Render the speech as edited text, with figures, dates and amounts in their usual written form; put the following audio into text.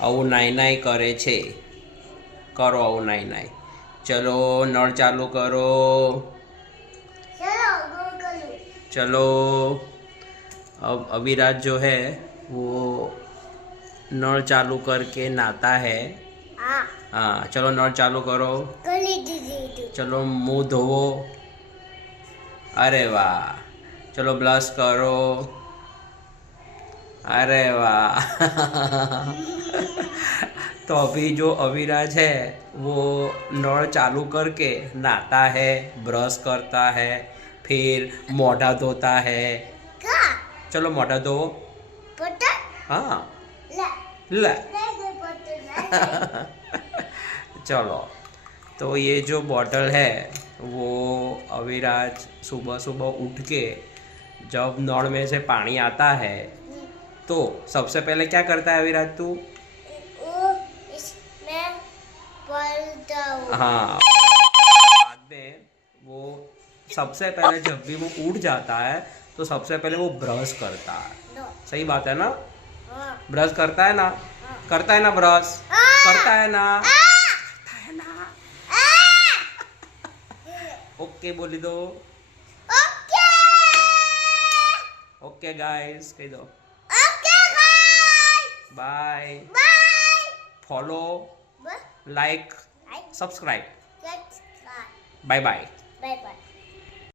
આવું નાઈ નાઈ કરે છે. કરો આવું નાઈ નાઈ. चलो नल चालू करो. चलो अब अविराज जो है वो नल चालू करके नहाता है. हाँ चलो नल चालू करो. चलो मुंह धोवो. अरे वाह. चलो ब्रश करो. अरे वाह. तो अभी जो अविराज है वो नल चालू करके नहाता है, ब्रश करता है, फिर मोढ़ा धोता है. चलो मोढ़ा धो. हाँ ले. चलो तो ये जो बॉटल है वो अविराज सुबह सुबह उठ के जब नल में से पानी आता है तो सबसे पहले क्या करता है अविराज तू? हाँ बाद में वो सबसे पहले जब भी वो उठ जाता है तो सबसे पहले वो ब्रश करता है. सही बात है ना? ब्रश करता है ना? करता है ना ब्रश? करता है ना? करता है ना? ओके बोली दो. ओके गाइस कह दो. Bye. Follow, like, subscribe. Bye bye.